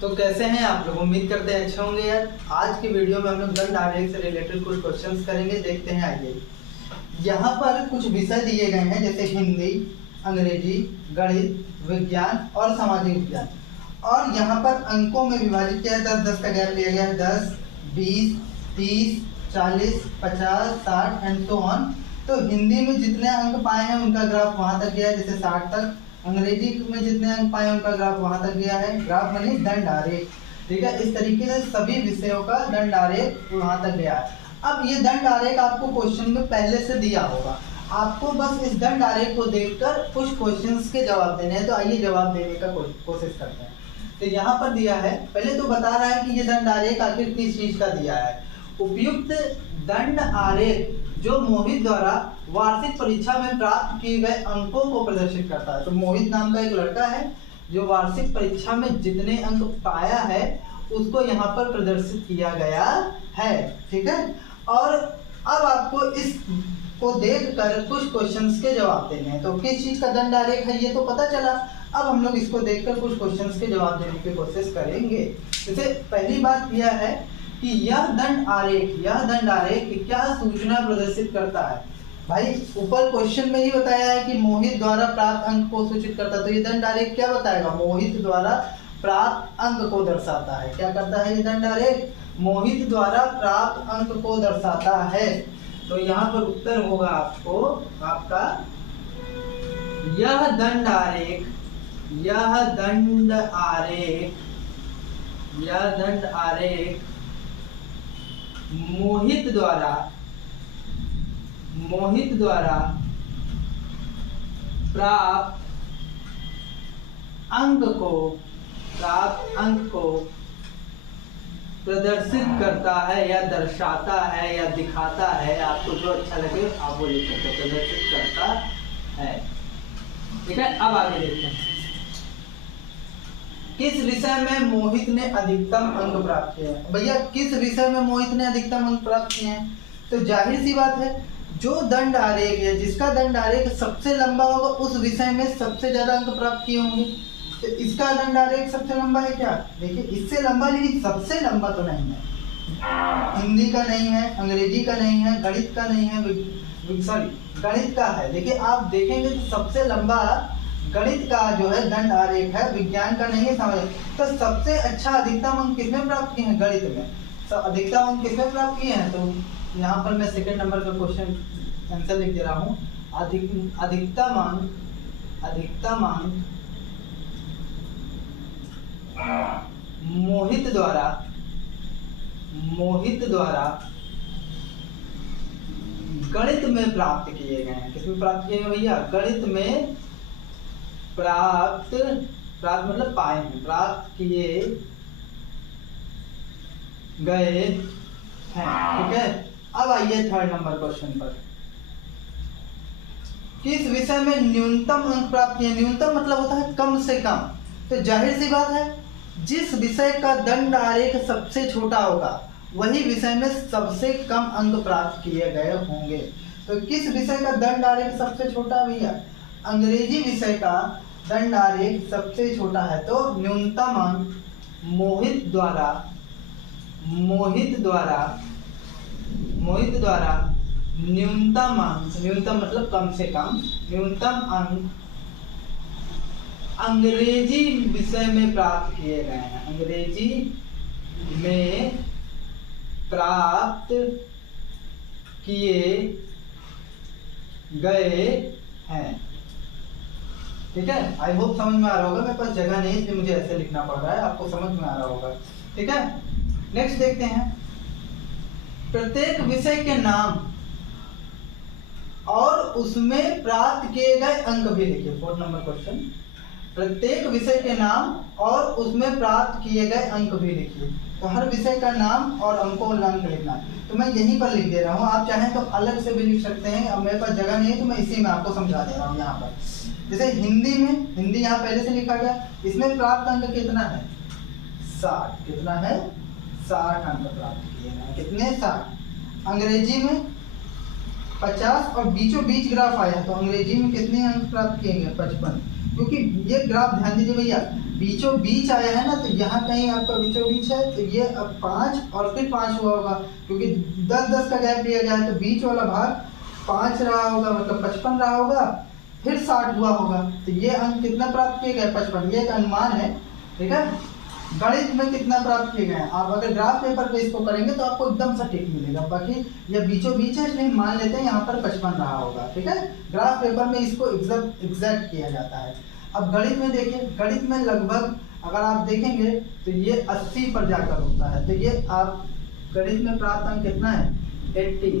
तो कैसे हैं आप लोग? उम्मीद करते हैं अच्छे होंगे यार। आज की वीडियो में हम लोग दंड आरेख से रिलेटेड कुछ क्वेश्चंस करेंगे। देखते हैं आइए। यहाँ पर कुछ विषय दिए गए हैं जैसे हिंदी, अंग्रेजी, गणित, विज्ञान और सामाजिक विज्ञान, और यहाँ पर अंकों में विभाजित किया है। 10-10 का गैप लिया गया है। 10, 20, 30, 40, 50, 60 एंड सो ऑन। तो हिंदी में जितने अंक पाए हैं उनका ग्राफ वहां तक गया है, जैसे 60 तक। अंग्रेजी में जितने अंक पाए उनका ग्राफ वहां तक गया है। ग्राफ माने दंड आरेख, ठीक है। इस तरीके से सभी विषयों का दंड आरेख वहां तक गया है। अब ये दंड आरेख आपको क्वेश्चन में पहले से दिया होगा, आपको बस इस दंड आरेख को देखकर कुछ क्वेश्चंस के जवाब देने हैं। तो आइए जवाब देने का कोशिश करते हैं। तो यहाँ पर दिया है, पहले तो बता रहा है कि ये दंड आरेख आखिर किस चीज का दिया है। उपयुक्त दंड आरेख जो मोहित द्वारा वार्षिक परीक्षा में प्राप्त किए गए अंकों को प्रदर्शित करता है। तो मोहित नाम का एक लड़का है जो वार्षिक परीक्षा में जितने अंक पाया है उसको यहाँ पर प्रदर्शित किया गया है, ठीक है। और अब आपको इस को देखकर कुछ क्वेश्चंस के जवाब देने हैं। तो किस चीज का दंड आरेख है ये तो पता चला। अब हम लोग इसको देखकर कुछ क्वेश्चंस के जवाब देने की कोशिश करेंगे। जैसे पहली बात यह है कि यह दंड आरेख क्या सूचना प्रदर्शित करता है। भाई ऊपर क्वेश्चन में ही बताया है कि मोहित द्वारा प्राप्त अंक को सूचित करता है। तो ये दंड आरेख क्या बताएगा? मोहित द्वारा प्राप्त अंक को दर्शाता है। क्या करता है ये दंड आरेख? मोहित द्वारा प्राप्त अंक को दर्शाता है। तो यहाँ पर उत्तर होगा आपका यह दंड आरेख मोहित द्वारा प्राप्त अंक को प्रदर्शित करता है या दर्शाता है या दिखाता है। आपको जो अच्छा लगे आप वो लिख सकते हैं। प्रदर्शित करता है, ठीक है। अब आगे देखते हैं। किस विषय में मोहित ने अधिकतम अंक प्राप्त किए हैं? भैया किस विषय में मोहित ने अधिकतम अंक प्राप्त किए हैं? तो जाहिर सी बात है, जो दंड आरेख है, जिसका दंड आरेख सबसे लंबा होगा उस विषय में सबसे ज्यादा अंक प्राप्त किए होंगे। तो इसका दंड आरेख सबसे लंबा है क्या? देखिए इससे लंबा, लेकिन सबसे लंबा तो नहीं है। हिंदी का नहीं है, अंग्रेजी का नहीं है, गणित का नहीं है, गणित का है। देखिए आप देखेंगे तो सबसे लंबा गणित का जो है दंड आरेख है, विज्ञान का नहीं है, सामाजिक। तो सबसे अच्छा अधिकतम अंक किसमें प्राप्त किए हैं? गणित में। तो अधिकतम अंक किसमें प्राप्त किए हैं? तो यहाँ पर मैं सेकंड नंबर का क्वेश्चन आंसर लिख दे रहा हूँ। अधिकतम अंक मोहित द्वारा गणित में प्राप्त किए गए हैं। किसमें प्राप्त किए गए भैया? गणित में प्राप्त मतलब पाए हैं, प्राप्त किए गए हैं, ठीक है। अब आइए थर्ड नंबर क्वेश्चन पर। किस विषय में न्यूनतम अंक प्राप्त किए? न्यूनतम मतलब होता है कम से कम। तो जाहिर सी बात है, जिस विषय का दंड आरेख सबसे छोटा होगा वही विषय में सबसे कम अंक प्राप्त किए गए होंगे। तो किस विषय का दंड आरेख सबसे छोटा भैया? अंग्रेजी विषय का दंड आरेख सबसे छोटा है। तो न्यूनतम अंक मोहित द्वारा न्यूनतम मतलब कम से कम, न्यूनतम अंक अंग्रेजी विषय में प्राप्त किए गए हैं। अंग्रेजी में प्राप्त किए गए हैं, ठीक है। आई होप समझ में आ रहा होगा। मेरे पास जगह नहीं है इसलिए मुझे ऐसे लिखना पड़ रहा है, आपको समझ में आ रहा होगा, ठीक है। नेक्स्ट देखते हैं। प्रत्येक विषय के नाम और उसमें प्राप्त किए गए अंक भी लिखिए। 4 नंबर क्वेश्चन। प्रत्येक विषय के नाम और उसमें प्राप्त किए गए अंक भी लिखिए। तो हर विषय का नाम और अंकों और अंक लिखना। तो मैं यहीं पर लिख दे रहा हूँ, आप चाहें तो अलग से भी लिख सकते हैं। अब मेरे पास जगह नहीं है तो मैं इसी में आपको समझा दे रहा हूँ। यहाँ पर जैसे हिंदी यहाँ पहले से लिखा गया, इसमें प्राप्त अंक कितना है? 60। कितना है? 60 अंक प्राप्त किए हैं। कितने? 60। अंग्रेजी में 50 और बीचों बीच ग्राफ आया तो अंग्रेजी में कितने अंक प्राप्त किए गए? 55। क्योंकि ये ग्राफ ध्यान दीजिए भैया, बीचों बीच आया है ना, तो यहाँ कहीं आपका बीचों बीच है, तो ये अब 5 और फिर 5 हुआ होगा, क्योंकि 10-10 का गैप दिया गया है, तो बीच वाला भाग 5 रहा होगा, मतलब 55 रहा होगा, फिर 60 हुआ होगा, तो ये अंक कितना प्राप्त किए गए? 55। ये एक अनुमान है, ठीक है। गणित में कितना प्राप्त किए गए? आप अगर ग्राफ पेपर पे इसको करेंगे तो आपको एकदम सटीक मिलेगा, बाकी ये बीचों बीच है इसलिए मान लेते हैं यहाँ पर 55 रहा होगा, ठीक है। ग्राफ पेपर में इसको एग्जैक्ट किया जाता है। अब गणित में देखिए, गणित में लगभग अगर आप देखेंगे तो ये 80 पर जाकर होता है, तो ये आप गणित में प्राप्त अंक कितना है? 80।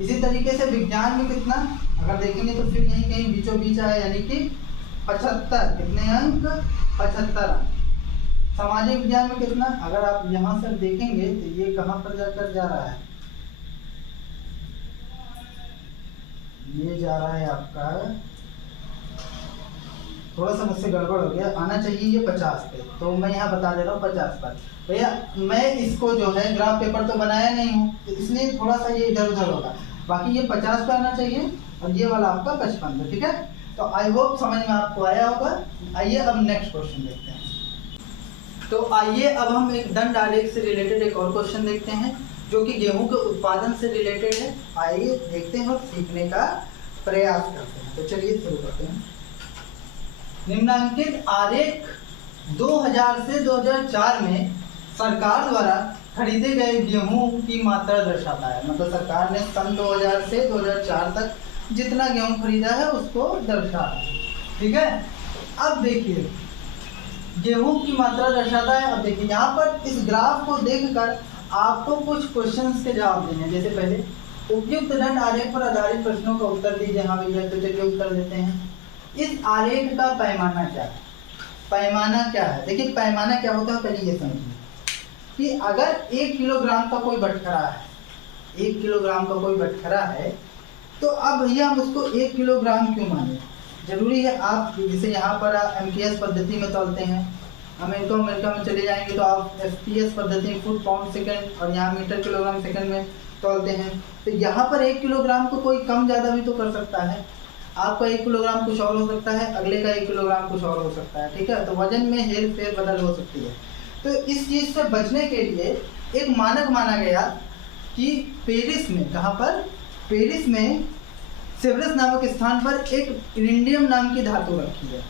इसी तरीके से विज्ञान में कितना अगर देखेंगे तो फिर यहीं कहीं बीचों बीच आया, यानी कि 75। कितने अंक? 75 अंक। सामाजिक विज्ञान में कितना? अगर आप यहाँ से देखेंगे तो ये कहाँ पर जाकर जा रहा है? ये जा रहा है आपका, थोड़ा सा मुझसे गड़बड़ हो गया, आना चाहिए ये 50 पे, तो मैं यहाँ बता दे रहा हूँ 50 पर। भैया मैं इसको जो है ग्राफ पेपर तो बनाया नहीं हूँ, तो इसलिए थोड़ा सा ये इधर उधर होगा, बाकी ये 50 पे आना चाहिए और ये वाला आपका 55 पे, ठीक है। तो आई होप समझ में आपको आया होगा। आइए अब नेक्स्ट क्वेश्चन देखते हैं। तो आइए अब हम एक दंड आलेख से रिलेटेड एक और क्वेश्चन देखते हैं, जो कि गेहूं के उत्पादन से रिलेटेड है। आइए देखते हैं और सीखने का प्रयास करते हैं। तो चलिए शुरू करते हैं। निम्नांकित आरेख 2000 से 2004 में सरकार द्वारा खरीदे गए गेहूं की मात्रा दर्शाता है। मतलब सरकार ने सन 2000 से 2004 तक जितना गेहूं खरीदा है उसको दर्शा है, ठीक है। अब देखिए गेहूं की मात्रा दर्शाता है। अब देखिए यहाँ पर इस ग्राफ को देखकर आपको कुछ क्वेश्चंस के जवाब देने हैं। जैसे पहले उपयुक्त दंड आरेख पर आधारित प्रश्नों का उत्तर दीजिए। हाँ भैया, तो चलिए उत्तर देते हैं। इस आरेख का पैमाना क्या है? पैमाना क्या है? देखिए पैमाना क्या होता है पहले ये समझिए कि अगर 1 किलोग्राम का कोई बटखरा है, 1 किलोग्राम का कोई बटखरा है, तो अब भैया हम उसको 1 किलोग्राम क्यों माने? जरूरी है आप जैसे यहाँ पर MKS पद्धति में तोलते हैं, अमेरिका में चले जाएंगे तो आप FPS पद्धति फुट पाउंड सेकंड और यहाँ मीटर किलोग्राम सेकंड में तोलते हैं। तो यहाँ पर 1 किलोग्राम को कोई कम ज़्यादा भी तो कर सकता है। आपका 1 किलोग्राम कुछ और हो सकता है, अगले का 1 किलोग्राम कुछ और हो सकता है, ठीक है। तो वजन में हेर फेर बदल हो सकती है। तो इस चीज़ से बचने के लिए एक मानक माना गया कि पेरिस में, कहाँ पर? पेरिस में सेवरस नामक स्थान पर एक इरिडियम नाम की धातु रखी है।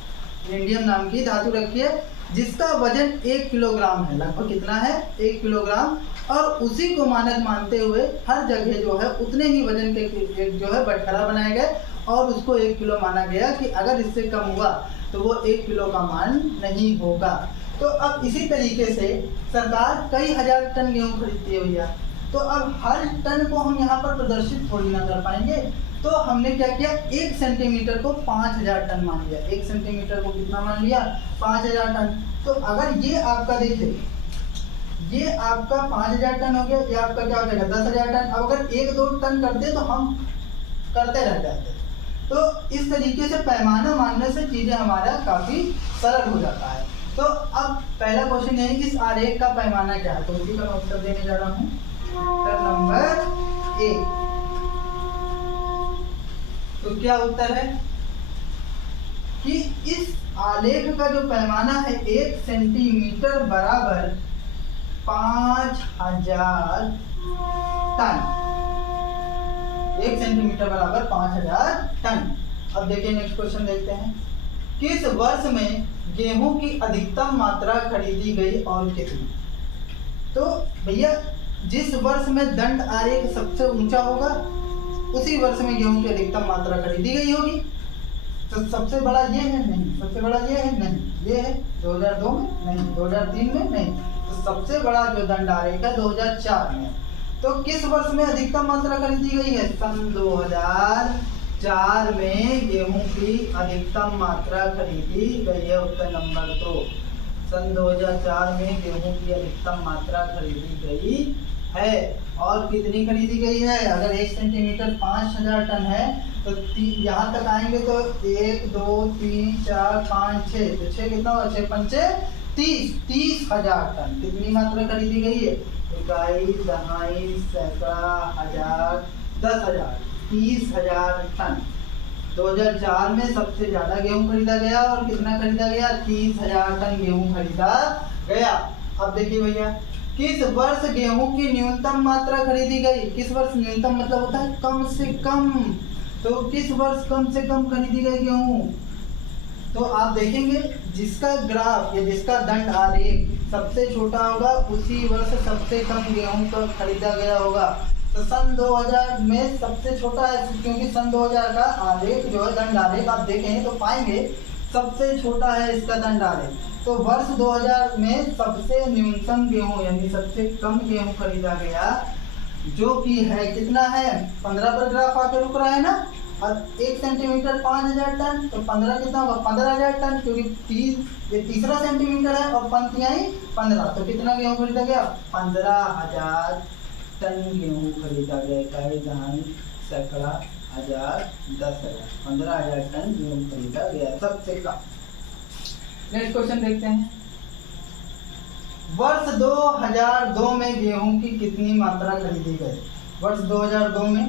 इरिडियम नाम की धातु रखी है जिसका वजन 1 किलोग्राम है। लगभग कितना है? 1 किलोग्राम। और उसी को मानक मानते हुए हर जगह जो है उतने ही वजन के जो है बटखरा बनाए गए और उसको 1 किलो माना गया कि अगर इससे कम हुआ तो वो 1 किलो का मान नहीं होगा। तो अब इसी तरीके से सरकार कई हजार टन गेहूँ खरीदती है भैया, तो अब हर टन को हम यहाँ पर प्रदर्शित थोड़ी ना कर पाएंगे। तो हमने क्या किया, 1 सेंटीमीटर को 5000 टन मान लिया। 1 सेंटीमीटर को कितना मान लिया? 5000 टन। तो अगर ये आपका देखिए, ये आपका 5000 टन हो गया, ये आपका क्या हो जाएगा? 10000 टन। अब अगर 1-2 टन करते तो हम करते रह जाते। तो इस तरीके से पैमाना मानने से चीज़ें हमारा काफ़ी सरल हो जाता है। तो अब पहला क्वेश्चन है कि इस आरेख का पैमाना क्या है, तो उसी का मैं उत्तर देने जा रहा हूँ। उत्तर नंबर 1। तो क्या उत्तर है कि इस आलेख का जो पैमाना है 1 सेंटीमीटर बराबर 5000 टन। 1 सेंटीमीटर बराबर 5000 टन। अब देखिए नेक्स्ट क्वेश्चन देखते हैं। किस वर्ष में गेहूं की अधिकतम मात्रा खरीदी गई और कितनी? तो भैया जिस वर्ष में दंड आरेख सबसे ऊंचा होगा उसी वर्ष में गेहूं की अधिकतम मात्रा खरीदी गई होगी। तो सबसे बड़ा ये है? नहीं। सबसे बड़ा ये है? नहीं। ये है 2002 में? नहीं। 2003 में? नहीं। तो सबसे बड़ा जो दंड आरेख है 2004 में। तो किस वर्ष में अधिकतम मात्रा खरीदी गई है? सन 2004 में गेहूं की अधिकतम मात्रा खरीदी गई है। उत्तर नंबर 2। सन 2004 में गेहूं की अधिकतम मात्रा खरीदी गई है। और कितनी खरीदी गई है? अगर 1 सेंटीमीटर 5000 टन है तो यहाँ तक आएंगे तो 1 2 3 4 5 6, तो 6 कितना हुआ? 6 पंचे 30,000 टन। कितनी मात्रा खरीदी गई है? इकाई, दहाई, सैकड़ा, हजार, 10,000, 30,000 टन। 2004 में सबसे ज्यादा गेहूं खरीदा गया और कितना खरीदा गया, 30,000 टन गेहूं खरीदा गया। अब देखिए भैया, किस वर्ष गेहूं की न्यूनतम मात्रा खरीदी गई, किस वर्ष न्यूनतम मतलब होता है कम से कम, तो किस वर्ष कम से कम खरीदी गई गेहूं, तो आप देखेंगे जिसका ग्राफ या जिसका दंड आरेख सबसे छोटा होगा उसी वर्ष सबसे कम गेहूं का खरीदा गया होगा। तो सन 2000 में सबसे छोटा है, क्योंकि सन 2000 का आरेख जो है दंड आरेख आप देखेंगे तो पाएंगे सबसे छोटा है इसका दंड आरेख। तो वर्ष 2000 में सबसे न्यूनतम गेहूं यानी सबसे कम गेहूं खरीदा गया, जो कि है कितना है, 15 पर ग्राफ आके रुक रहा है ना, और 1 सेंटीमीटर 5000 टन, तो 15 कितना होगा, 15,000 टन, क्योंकि ये तीसरा सेंटीमीटर है और पंक्तियां ही 15, तो कितना गेहूं खरीदा गया, 15,000 टन गेहूं खरीदा गया। इकाई दहाई सैकड़ा हजार 10,000, 15,000 टन गेहूं खरीदा गया सबसे कम। नेक्स्ट क्वेश्चन देखते हैं, वर्ष 2002 में गेहूं की कितनी मात्रा खरीदी गई, वर्ष 2002 में,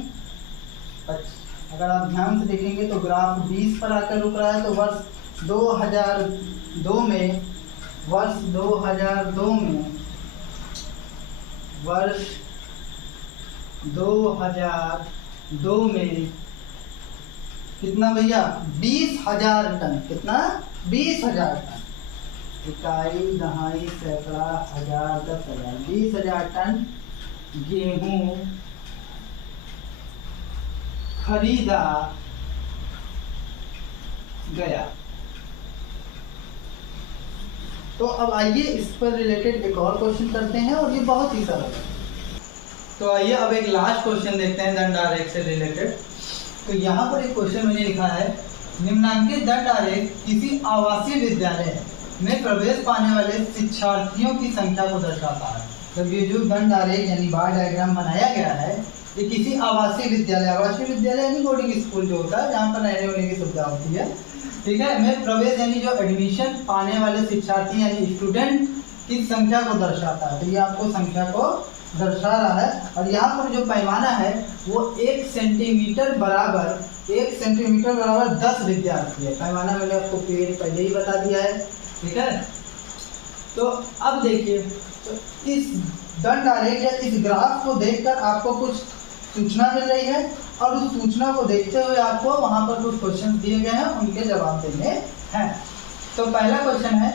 अगर आप ध्यान से देखेंगे तो ग्राफ 20 पर आकर रुक रहा है, तो वर्ष 2002 में, वर्ष 2002 में, वर्ष 2002 में कितना भैया, 20,000 टन, कितना, 20,000 टन, इकाई दहाई सैकड़ा हजार 10,000, 20,000 टन गेहूं खरीदा गया। तो अब आइए इस पर रिलेटेड एक और क्वेश्चन करते हैं और ये बहुत ही सरल है। तो आइए अब एक लास्ट क्वेश्चन देखते हैं दंड आरेख से रिलेटेड। तो यहाँ पर एक क्वेश्चन मैंने लिखा है, निम्नांकित दंड आरेख किसी आवासीय विद्यालय में प्रवेश पाने वाले शिक्षार्थियों की संख्या को दर्शाता है। जब ये जो दंड आरेख यानी बार डायग्राम बनाया गया है, ये किसी आवासीय विद्यालय यानी बोर्डिंग स्कूल जो होता है जहाँ पर रहने होने की सुविधा होती है, ठीक है, में प्रवेश यानी जो एडमिशन पाने वाले शिक्षार्थी यानी स्टूडेंट की संख्या को दर्शाता है। तो ये आपको संख्या को दर्शा रहा है, और यहाँ पर जो पैमाना है वो 1 सेंटीमीटर बराबर 10 विद्यार्थी है। पैमाना मैंने आपको पहले ही बता दिया है, ठीक है। तो अब देखिए, तो इस दंड आरेख या इस ग्राफ को देखकर आपको कुछ सूचना मिल रही है, और उस सूचना को देखते हुए आपको वहाँ पर कुछ क्वेश्चन दिए गए हैं, उनके जवाब देने हैं। तो पहला क्वेश्चन है,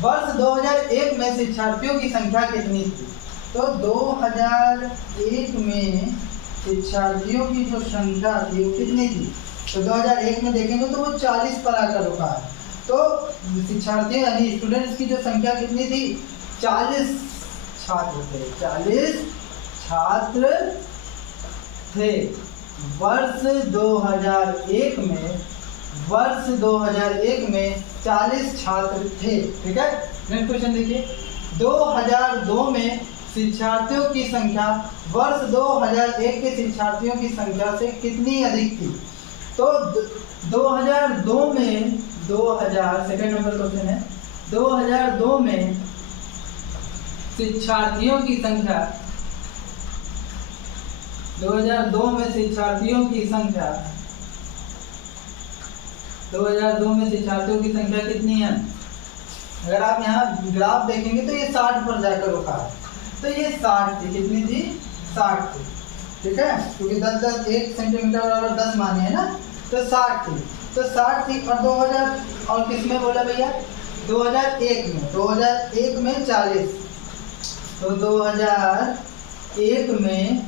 वर्ष 2001 में शिक्षार्थियों की संख्या कितनी थी। तो 2001 में शिक्षार्थियों की जो संख्या थी वो कितनी थी, तो 2001 में देखेंगे तो वो 40 पर आकर रुका है। तो शिक्षार्थियों यानी स्टूडेंट्स की जो संख्या कितनी थी, 40 छात्र थे, 40 छात्र थे वर्ष 2001 में, वर्ष 2001 में 40 छात्र थे, ठीक है। नेक्स्ट क्वेश्चन देखिए, 2002 में शिक्षार्थियों की संख्या वर्ष 2001 के शिक्षार्थियों की संख्या से कितनी अधिक थी। तो 2002 में, 2000 सेकेंड नंबर क्वेश्चन है, 2002 में शिक्षार्थियों की संख्या, 2002 में शिक्षार्थियों की संख्या, 2002 में शिक्षार्थियों की संख्या कितनी है। अगर आप यहाँ ग्राफ देखेंगे तो ये 60 पर जाकर रुका है, तो ये 60 थी, कितनी थी, 60 थी, ठीक है, क्योंकि 10 1 सेंटीमीटर बराबर 10 माने है ना, तो 60 थी, तो 60 थी। और 2000 और किस में बोला भैया, 2001 में, 2001 में 40, तो 2001 में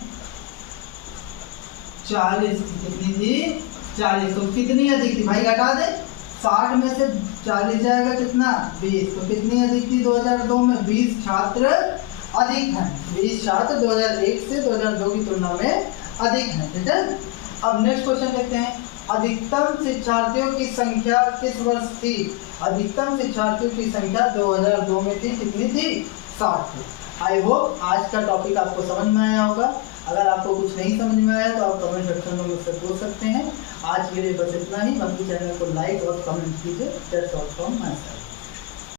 40 कितनी थी, 40, तो कितनी अधिक थी भाई, घटा दे, 60 में से 40 जाएगा कितना, 20, तो कितनी अधिक थी 2002 में, 20 छात्र अधिक हैं, 20 छात्र 2001 से 2002 की तुलना में अधिक हैं, ठीक है। अब नेक्स्ट क्वेश्चन देखते हैं, अधिकतम शिक्षार्थियों की संख्या किस वर्ष थी। अधिकतम शिक्षार्थियों की संख्या 2002 में थी, कितनी थी, 60 थी। आई होप आज का टॉपिक आपको समझ में आया होगा। अगर आपको कुछ नहीं समझ में आया तो आप कमेंट सेक्शन में मुझसे पूछ सकते हैं। आज के लिए बस इतना ही। बाकी चैनल को लाइक और कमेंट कीजिए। That's all from my side.